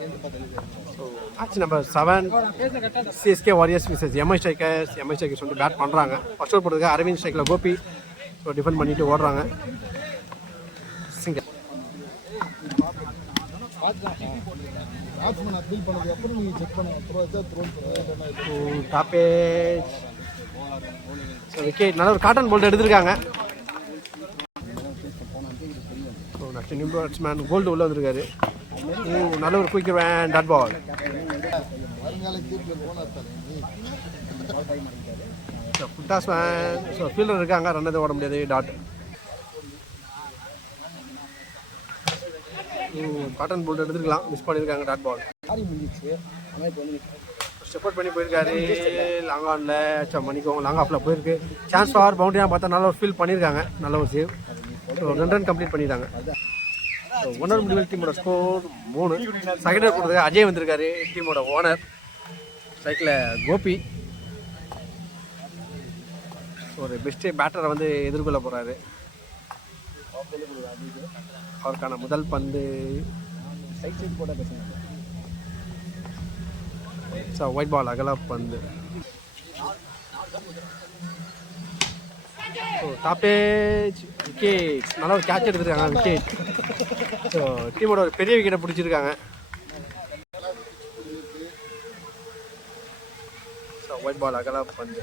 Match number 7 CSK warriors versus MI strikers. MI strikers வந்து bat பண்ணுறாங்க. First over போடுறதுக்கு அரவிந்த் ஸ்ட்ரைக்கில் கோபி ஸோ டிஃபெண்ட் பண்ணிட்டு ஓடுறாங்க. சிங்கர் டாப்பேஜ் விக்கெட். நல்ல ஒரு காட்டன் போல்ட் எடுத்திருக்காங்க. நியூ பேட்ஸ்மேன் கோல்டு உள்ள வந்திருக்காரு. நல்ல ஒரு quick one dot ball. Batsman so fielder இருக்காங்க, ரன் எதுவும் ஓட முடியாது. டாட் காட்டன் போல்ட் எடுத்துருக்கலாம், மிஸ் பண்ணியிருக்காங்க. Dot ball. ஸ்டெப் அவுட் பண்ணி போயிருக்காரு. லாங் ஆனில் மணிக்கும் லாங் ஆஃபில் போயிருக்கு. சான்ஸ் ஃபார் பவுண்டரியாக பார்த்தா நல்ல ஒரு ஃபீல் பண்ணியிருக்காங்க. நல்ல ஒரு சேவ். ஸோ 2 ரன் கம்ப்ளீட் பண்ணிட்டாங்க. ஓனர் முடிவில் டீமோட ஸ்கோர் 3. செகண்ட் ஓவர் போடுறதுக்கு அஜய் வந்திருக்காரு. டீமோட ஓனர் சைக்கிள் கோபி ஒரு பெஸ்ட்டு பேட்டரை வந்து எதிர்கொள்ள போகிறாரு. அவருக்கான முதல் பந்து ஒயிட் பால் அகல பந்து. டாப்பேஜ் விக்கெட். நல்லா ஒரு கேட்ச் எடுத்துருக்காங்க. விக்கெட். ஸோ டீமோட ஒரு பெரிய விக்கெட்டை பிடிச்சிருக்காங்க. ஸோ ஒயிட் பால் அகல பந்து.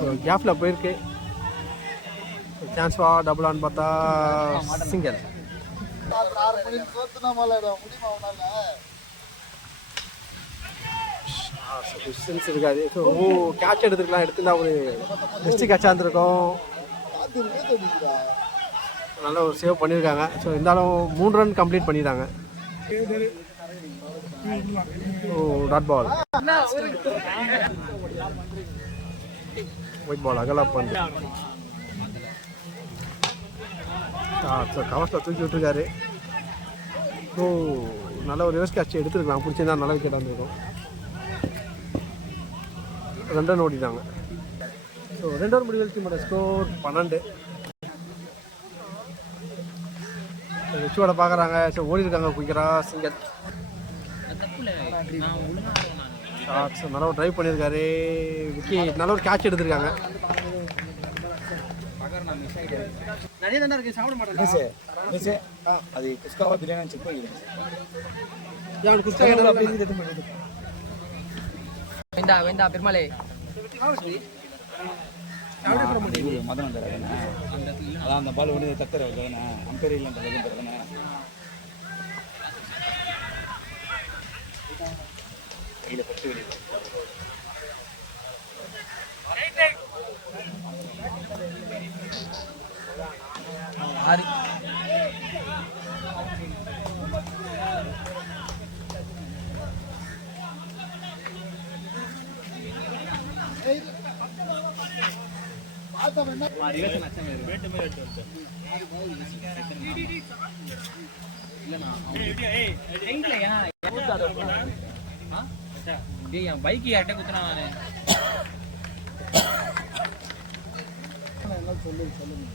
ஸோ கேஃபில் போயிருக்கு. சான்ஸ் டபுள் ஆன் பார்த்தா சிங்கர். டிஸ்டன்ஸ் இருக்காது. ஸோ கேட்ச் எடுத்துருக்கலாம். எடுத்துருந்தா ஒரு பெஸ்ட்டு கேட்சாக இருந்திருக்கும். நல்ல ஒரு சேவ் பண்ணியிருக்காங்க. ஸோ இருந்தாலும் 3 ரன் கம்ப்ளீட் பண்ணிட்டாங்க. Dot ball. ஒயிட் பால் அகலா பந்து. கவர்ஸில் தூக்கி விட்டுருக்காரு. நல்ல ஒரு ரிவர்ஸ் கேட்ச் எடுத்துருக்கலாம். பிடிச்சிருந்தா நல்ல விக்கெட்டாக இருந்திருக்கும். 2 ரன் ஓடிட்டாங்க. ஸோ 2 ஓவர் முடிவில் டீமோட ஸ்கோர் 12. ரிச்சுவோட பார்க்குறாங்க. ஸோ ஓடி இருக்காங்க குயிக்கராக. சிங்கர் ஷார்ட்ஸ் நல்லா ஒரு ட்ரைவ் பண்ணியிருக்காரு. விக்கெட். நல்ல ஒரு கேட்ச் எடுத்திருக்காங்க. நிறைய தானே இருக்கு. சாப்பிட மாட்டேன். அது குஸ்காவா பிரியாணி செக் பண்ணிக்கிறேன். வெந்தா பெருமாளே மதம் அதான் அந்த பால் ஒன்று தக்கற அம்பேர் இல்லை. கையில் பட்டு வெளியே என் பைக்கு யார்கிட்ட குத்துனா சொல்லுங்க.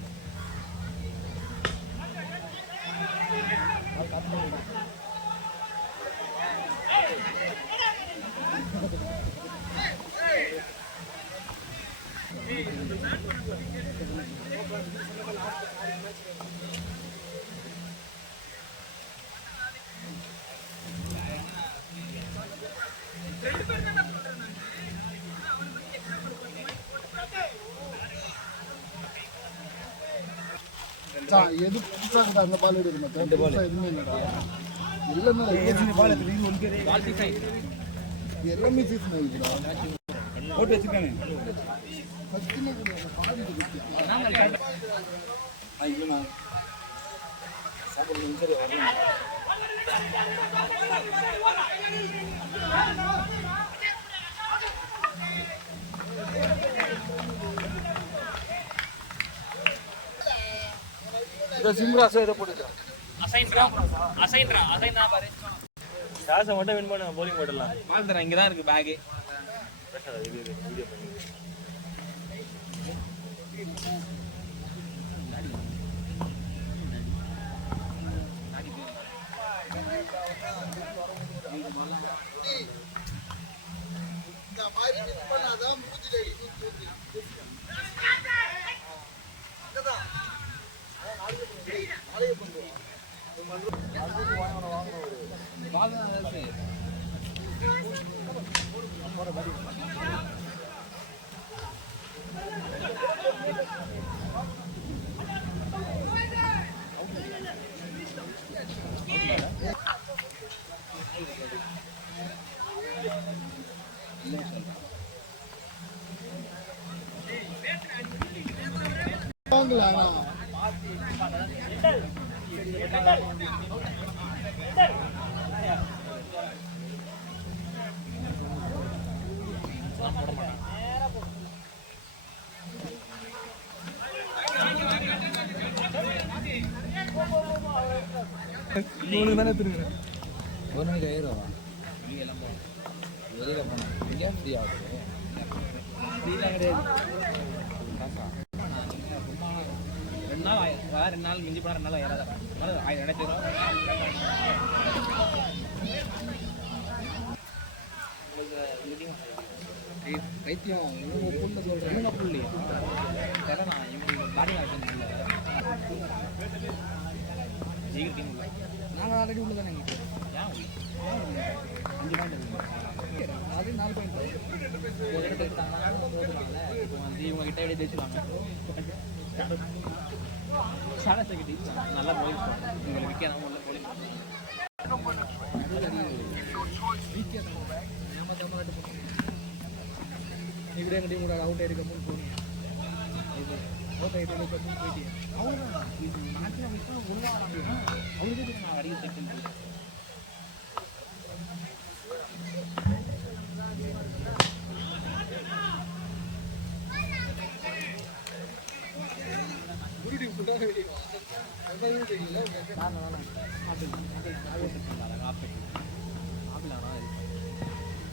எது புதுசாக அந்த பால் எடுக்கணும். 2 பால் எதுவுமே இல்லைடா. இல்லைன்னா பால் எல்லாமே சீசன் ஆகிடுடா. போட்டு வச்சுருக்காங்க. சிம்ராசம் இதை போட்டுக்கலாம். காசை மட்டும் வின் பண்ண போலிங் போடலாம். மாத்திரம் இங்கே தான் இருக்கு பேகு. வீடியோ பண்ணி தானே திரும்புறேன். ஒரு மணிக்கு ஆயிடுவா வெளியில் போனோம். இங்கே ஃப்ரீ ஆகுது. ஃப்ரீலாம் கிடையாது. 2 நாள் 2 நாள் மிஞ்சி போனால் 2 நாள் ஏறாத. 2000 ரூபா. வைத்தியம் இவங்க புள்ள சொல்கிறேன். இவங்க புள்ளையா தெரியல. இவங்க பாடி ஆக்ஷன் இல்லை. ஜெயிக்கிற டீம் இல்லை. நாங்கள் ஆல்ரெடி உள்ள தானே எங்களுக்கு. ஏன் 5 பாயிண்ட் அது 4 பாயிண்ட் ஒரு இடத்துல எடுத்தாங்கன்னா போதுவாங்கல்ல. இப்போ வந்து இவங்க கிட்ட எப்படி பேசுவாங்க. சாடத்தை கிட்ட நல்லா போலீஸ் இவங்களை விற்கணும் உள்ள போலீஸ் இப்படி எங்கள் டீம் கூட அவுட் ஆகிருக்க மூணு போகணும். அவுட் ஆகிட்டு போயிட்டு அவங்க மேக்ஸிமம் ஒழுங்காக அவங்களுக்கு நான் அடிக்க செக்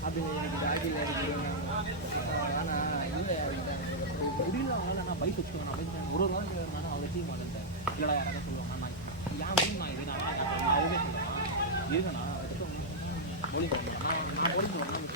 அப்படின்னு எனக்கு ஆகியில் ஆனால் இல்லை முடியல அவங்களால நான் பைக் வச்சுக்கணும் அப்படின்னு ஒரு நாள் நான் அவங்க டீம் வளர்ந்தேன். இல்லைடா யாராவது சொல்லுவாங்க நான் என் டீம் நான் இது நான் அவரே சொல்லுவேன் இருக்கண்ணா போலிங் போடணும். நான் போலிங் போடணும்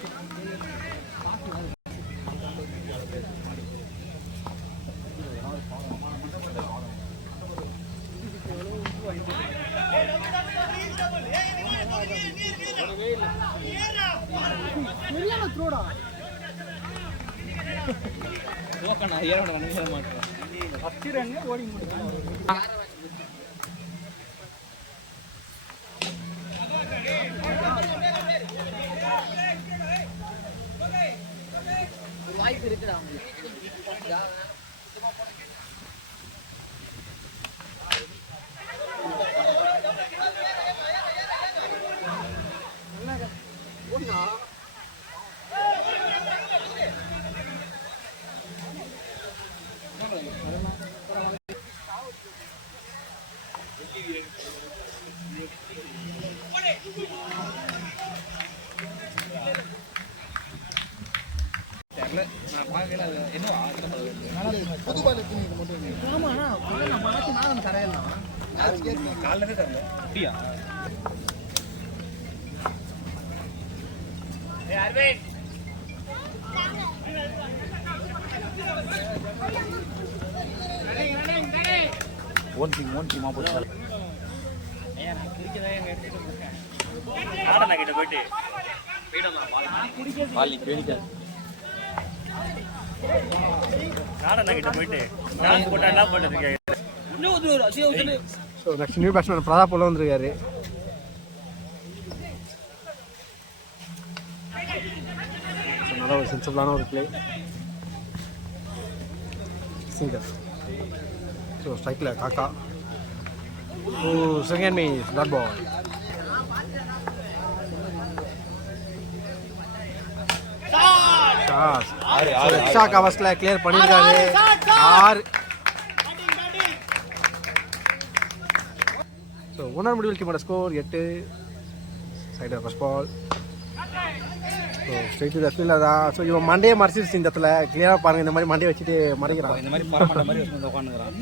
பார்த்து நான் ஏறோட வந்து மாட்டேன். ஃபஸ்ட்டு ரன் ஓடி முடியும். வாய்ப்பு இருக்குடா நான் பார்க்கல. என்ன ஆமாண்ணா நான் மாற்றி நான் தரேன் காலையிலே தரல அப்படியா? ஓன் டீமா போட்டு கிட்ட போயிட்டு நெக்ஸ்ட் நியூ பேட்ஸ்மேன் பிரதாப் உள்ள வந்திருக்காரு. நல்ல ஒரு சென்சிபிளான ஒரு பிளே. சிங்கர் ஸோ ஸ்ட்ரைக்கில் காக்கா. Oh second miss dot ball. Extra கவர்ஸ்ல கிளியர் பண்ணிருக்காரு. 6 ஸோ 1 முடிவில் டீமோட ஸ்கோர் 8. சைடர் first ball. So straight to the fielder தான். ஸோ இவன் மண்டையை மறைச்சிருச்சு இந்த இடத்துல. கிளியராக பாருங்கள், இந்த மாதிரி மண்டையை வச்சுட்டு மறைக்கிறான். இந்த மாதிரி பரமாட்ட மாதிரி உட்காந்துக்கிறான்.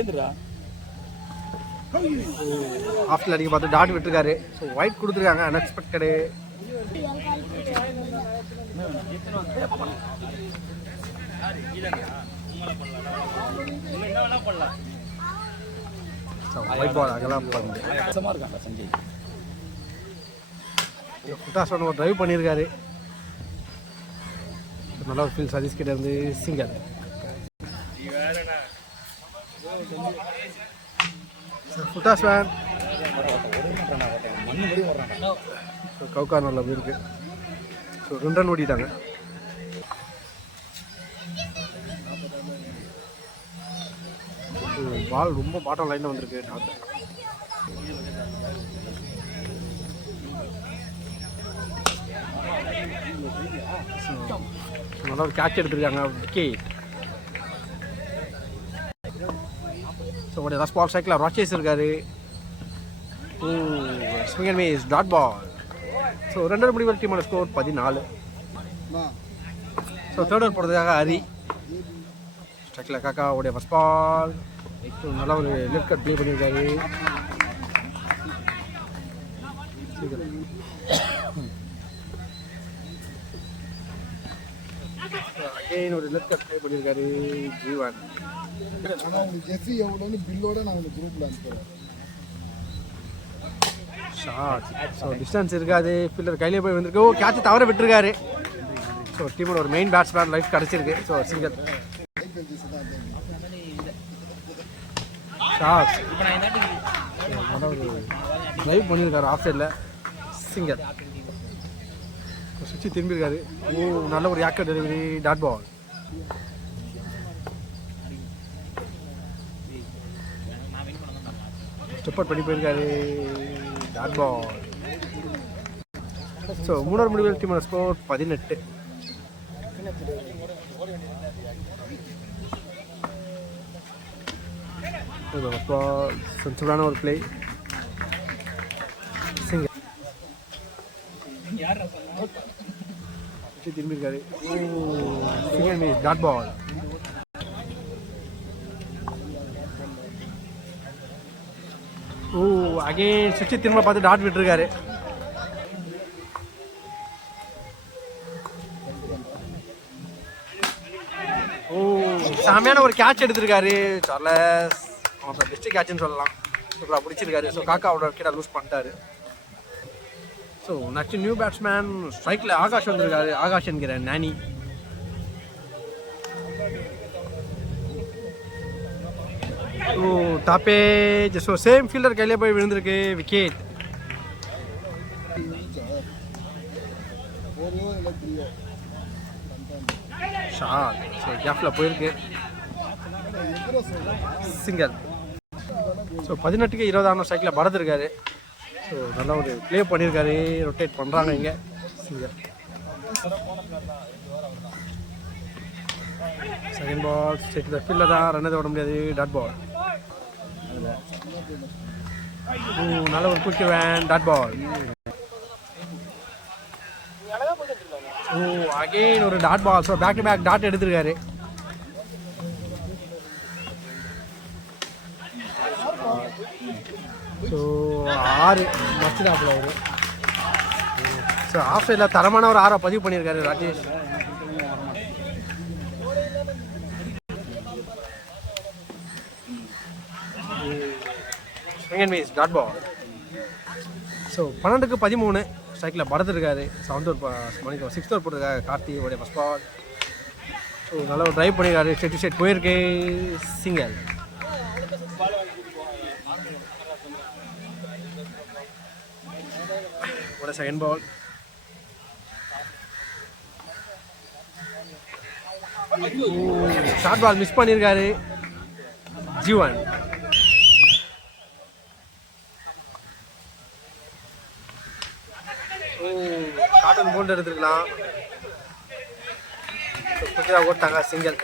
ஏந்திரா ஆஃப்டில் அடிக்க பார்த்து டாட் விட்டுருக்காரு. ஸோ ஒயிட் கொடுத்துருக்காங்க. அன்எக்ஸ்பெக்டடு. ஸோ ஒயிட் பால் அகலாம் பந்து. கஷ்டமாக இருக்காங்க சஞ்சய். ஃபுட்டாஸ் ஒரு ட்ரைவ் பண்ணியிருக்காரு. நல்லா ஒரு ஃபீல் சதீஷ் கிட்ட இருந்து சிங்கர். ஃபுட்டாஸ் வேன் கவுக்கா நல்லா இருக்கு. ஸோ 2 ரன் ஓடிட்டாங்க. பால் ரொம்ப பாட்டம் லைனில் வந்திருக்கு. நல்லா ஒரு கேட்ச் எடுத்துருக்காங்க. விக்கெட். ஸோ உடைய லாஸ்ட் பால் சைக்கிள் ராச்சேஸ் இருக்காரு. Swing and miss dot ball. So 2 ரன் முடிவில் டீமோட ஸ்கோர் 14. ஸோ தேர்ட் ஓவர் போடுறதுக்காக ஹரி. ஸ்ட்ரைக்கில் காக்கா உடைய ஃபர்ஸ்ட் பால். நல்லா ஒரு லெஃப்ட் கட் ப்ளே பண்ணியிருக்காரு. அகைன் ஒரு லெஃப்ட் கட் ப்ளே பண்ணியிருக்காரு ஜீவன். ஷாட். ஸோ டிஸ்டன்ஸ் இருக்காது. ஃபீல்டர் கையிலே போய் வந்திருக்கு. கேட்ச் தவற விட்டுருக்காரு. ஸோ டீமோட ஒரு மெயின் பேட்ஸ்மேன் லைஃப் கிடச்சிருக்கு. ஸோ சிங்கர் ஷாட். லைவ் பண்ணியிருக்காரு ஆஃப் சைடில் சிங்கர். சுற்றி திரும்பியிருக்காரு. நல்ல ஒரு yorker delivery dot ball. Step out பண்ணி போயிருக்காரு டாட் பால். ஸோ 3 ஓவர் முடிவில் டீமோட ஸ்கோர் 18. சென்சிபிளான ஒரு பிளே. சிங்கர் திரும்பியிருக்காரு. சிங்கர் மிஸ் டாட் பால். அகைன் சுற்றி திரும்ப பார்த்து டாட் விட்டுருக்காரு. செமையான ஒரு கேட்ச் எடுத்திருக்காரு சார்லஸ். அவன் பெஸ்ட் கேட்ச்னு சொல்லலாம். சூப்பராக பிடிச்சிருக்காரு. ஸோ காக்கா அவரோட விக்கெட்டை லூஸ் பண்ணிட்டாரு. ஸோ நெக்ஸ்ட் நியூ பேட்ஸ்மேன் ஸ்ட்ரைக்கில் ஆகாஷ் வந்திருக்காரு. ஆகாஷ் என்கிற நானி. டாப்பேஜ். ஸோ சேம் ஃபீல்டர் கையிலே போய் விழுந்திருக்கு. விக்கெட். ஷாட். ஸோ கேப்பில் போயிருக்கு. சிங்கர். ஸோ 18க்கு 20 ஸ்ட்ரைக்கில் பரத் இருக்காரு. ஸோ நல்லா ஒரு ப்ளே பண்ணியிருக்காரு. ரொட்டேட் பண்ணுறாங்க இங்கே சிங்கர். செகண்ட் பால் ஸ்ட்ரைக்கில் ஃபீல்டில் தான் ரன் எதுவும் விட முடியாது டாட் பால். நல்ல ஒரு quick one dot ball. Again ஒரு dot ball. So back to back dot எடுத்திருக்காரு. ஸோ 6 மஸ்ட் டாப்பில் அவரு. ஸோ ஆஃப் சைடில் தரமான ஒரு 6 பதிவு பண்ணியிருக்காரு ராஜேஷ். Dot ball. ஸோ 12க்கு 13 ஸ்ட்ரைக்கில் பரத் இருக்காரு. 7th ஓவர் 6th ஓவர் போட்டிருக்காரு கார்த்தியோடைய ஃபர்ஸ்ட் பால். ஸோ நல்லா ஒரு ட்ரைவ் பண்ணியிருக்காரு. செட் டு செட் போயிருக்கு சிங்கர். Second ball. Short ball miss பண்ணியிருக்காரு ஜீவன். காட்டன் போல்ட் எடுத்துருக்கலாம். ஓட்டாங்க சிங்கல்.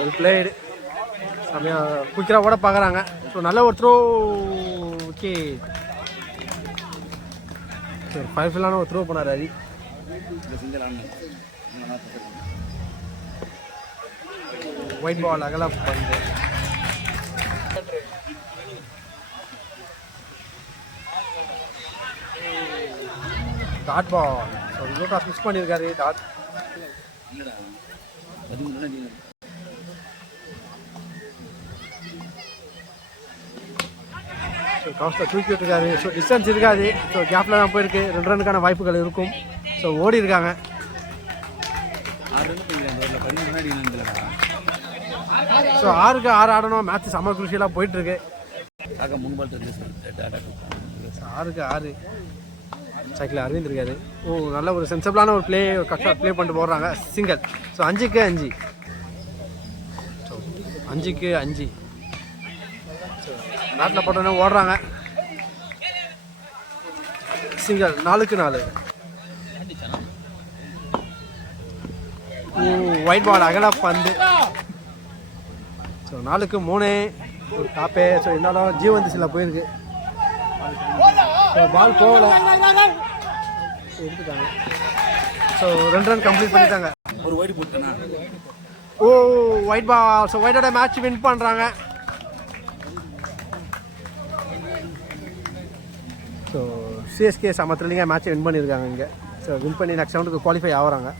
Well played. செம்மையாக குயிக்கராக ஓட பார்க்குறாங்க. ஸோ நல்ல ஒரு த்ரோ. ஓகே சரி ஃபயர்ஃபுல்லான ஒரு த்ரோ பண்ணார் ஹரி. ஒயிட் பால் அகலாம் பண்ணு. Dot ball. ஸோ லோட்டாஸ் மிஸ் பண்ணியிருக்காரு டாட். ஸோ கவுன்சிலர் தூக்கி விட்டுருக்காரு. ஸோ டிஸ்டன்ஸ் இருக்காது. ஸோ கேப்பில் தான் போயிருக்கு. 2 ரனுக்கான வாய்ப்புகள் இருக்கும். ஸோ ஓடி இருக்காங்க. ஸோ 6க்கு 6 ஆடணும். மேட்ச் செம்ம குருஷியலாக போயிட்டுருக்கு. 6க்கு 6 சைக்கிள் அரவிந்த் இருக்காரு. ஓ நல்ல ஒரு சென்சபிளான ஒரு கரெக்டாக ப்ளே பண்ணிட்டு போடுறாங்க. சிங்கிள். ஸோ 5க்கு 5. ஸோ 5க்கு 5. ஸோ நாட்டில் போட்டோன்னே ஓடுறாங்க. சிங்கிள். 4க்கு 4. ஒயிட் பால் அகல பந்து. ஸோ 4க்கு 3 டாப்பே. ஸோ இருந்தாலும் ஜீவந்திசில் போயிருக்கு. ஸோ பால் போகலை. எடுத்துட்டாங்க. ஸோ 2 ரன் கம்ப்ளீட் பண்ணிட்டாங்க. ஒரு ஒயிட் போட்டேனா? ஓ white ball. So ஒயிட்டோட match win பண்ணுறாங்க. ஸோ சிஎஸ்கே செம்ம த்ரில்லிங்காக மேட்ச்சை வின் பண்ணியிருக்காங்க இங்கே. ஸோ வின் பண்ணி நெக்ஸ்ட் ரவுண்டுக்கு குவாலிஃபை ஆகிறாங்க.